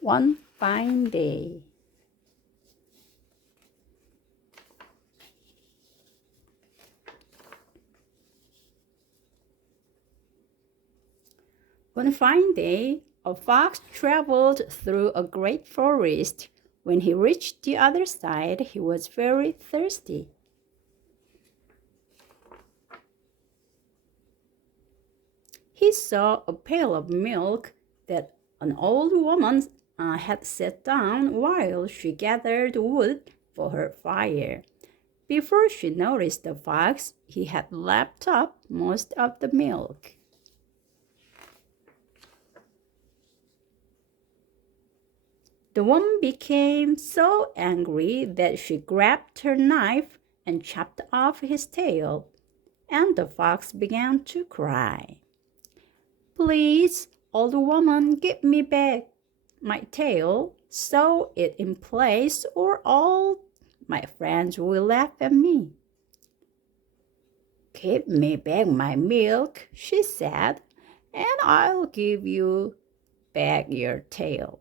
One fine day. One fine day, a fox traveled through a great forest. When he reached the other side, he was very thirsty. He saw a pail of milk that an old woman had set down while she gathered wood for her fire. Before she noticed the fox, he had lapped up most of the milk. The woman became so angry that she grabbed her knife and chopped off his tail, and the fox began to cry. Please, old woman, give me back my tail, sew it in place, or all my friends will laugh at me. Give me back my milk, she said, and I'll give you back your tail.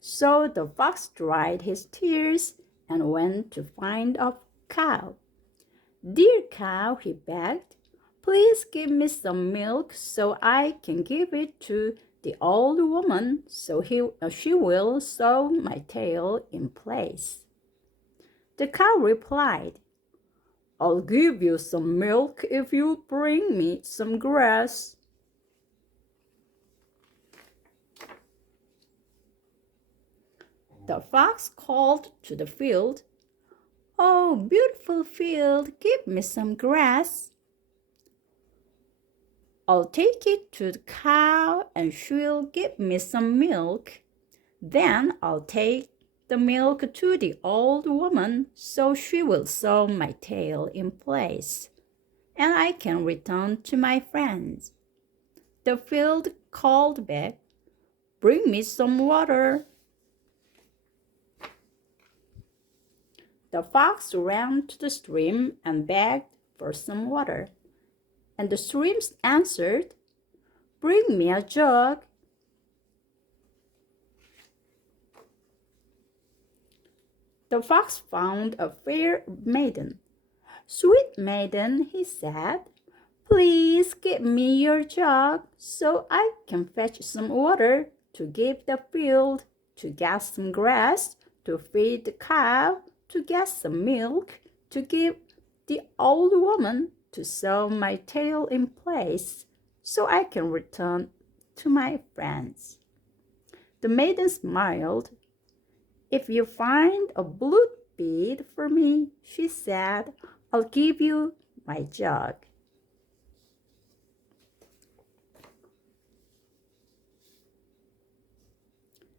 So the fox dried his tears and went to find a cow. Dear cow, he begged, please give me some milk so I can give it to the old woman so she will sew my tail in place. The cow replied, I'll give you some milk if you bring me some grass. The fox called to the field, Oh, beautiful field, give me some grass. I'll take it to the cow and she'll give me some milk. Then I'll take the milk to the old woman so she will sew my tail in place, and I can return to my friends. The field called back, Bring me some water. The fox ran to the stream and begged for some water, and the stream answered, Bring me a jug. The fox found a fair maiden. Sweet maiden, he said, please give me your jug so I can fetch some water to give the field, to get some grass, to feed the cow, to get some milk, to give the old woman, to sew my tail in place, so I can return to my friends. The maiden smiled. If you find a blue bead for me, she said, I'll give you my jug.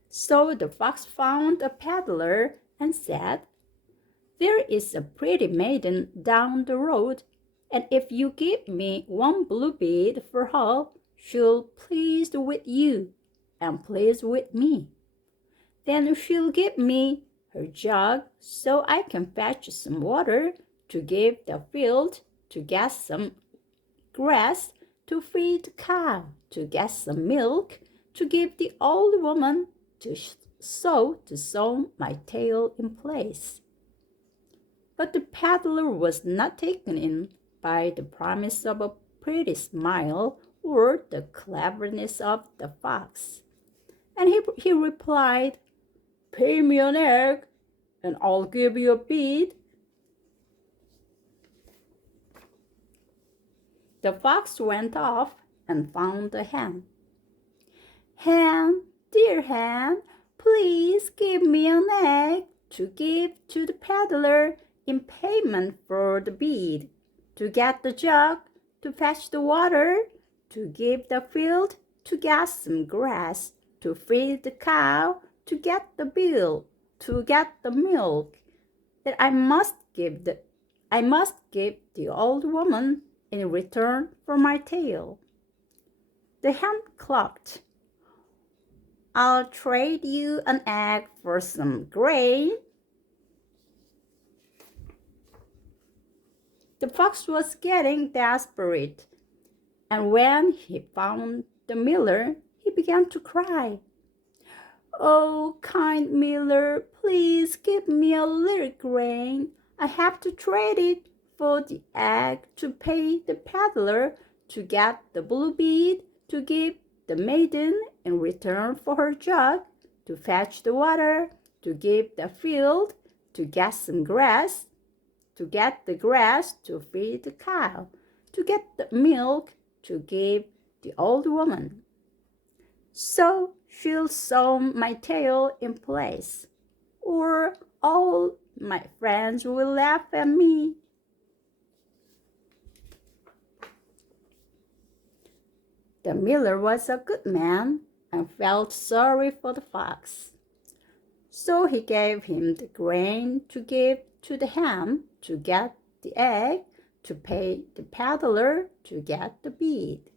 So the fox found a peddler and said, There is a pretty maiden down the road, and if you give me one blue bead for her, she'll pleased with you and pleased with me. Then she'll give me her jug so I can fetch some water to give the field, to get some grass, to feed the cow, to get some milk, to give the old woman, to sew my tail in place. But the peddler was not taken in by the promise of a pretty smile or the cleverness of the fox. And he replied, Pay me an egg, and I'll give you a bead. The fox went off and found a hen. Hen, dear hen, please give me an egg to give to the peddler in payment for the bead, to get the jug, to fetch the water, to give the field, to get some grass, to feed the cow, to get the bill, to get the milk, that I must give the old woman in return for my tail. The hen clucked. I'll trade you an egg for some grain. The fox was getting desperate. And when he found the miller, he began to cry. "Oh, kind miller, please give me a little grain. I have to trade it for the egg, to pay the peddler, to get the blue bead, to give the maiden in return for her jug, to fetch the water, to give the field, to get some grass, to get the grass, to feed the cow, to get the milk, to give the old woman. So she'll sew my tail in place, or all my friends will laugh at me." The miller was a good man and felt sorry for the fox. So he gave him the grain to give to the hen, to get the egg, to pay the peddler, to get the bead.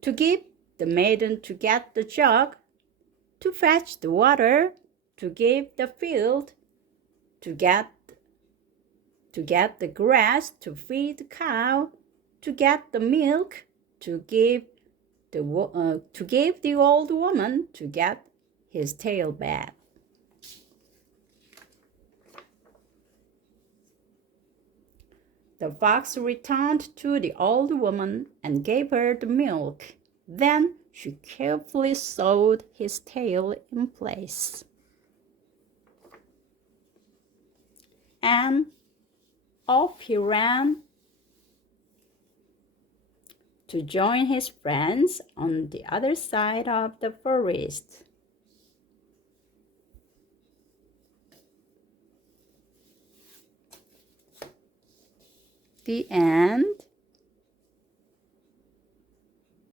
To give the maiden, to get the jug, to fetch the water, to give the field, to get the grass, to feed the cow, to get the milk, to give the old woman, to get his tail back. The fox returned to the old woman and gave her the milk. Then she carefully sewed his tail in place. And off he ran to join his friends on the other side of the forest. The end.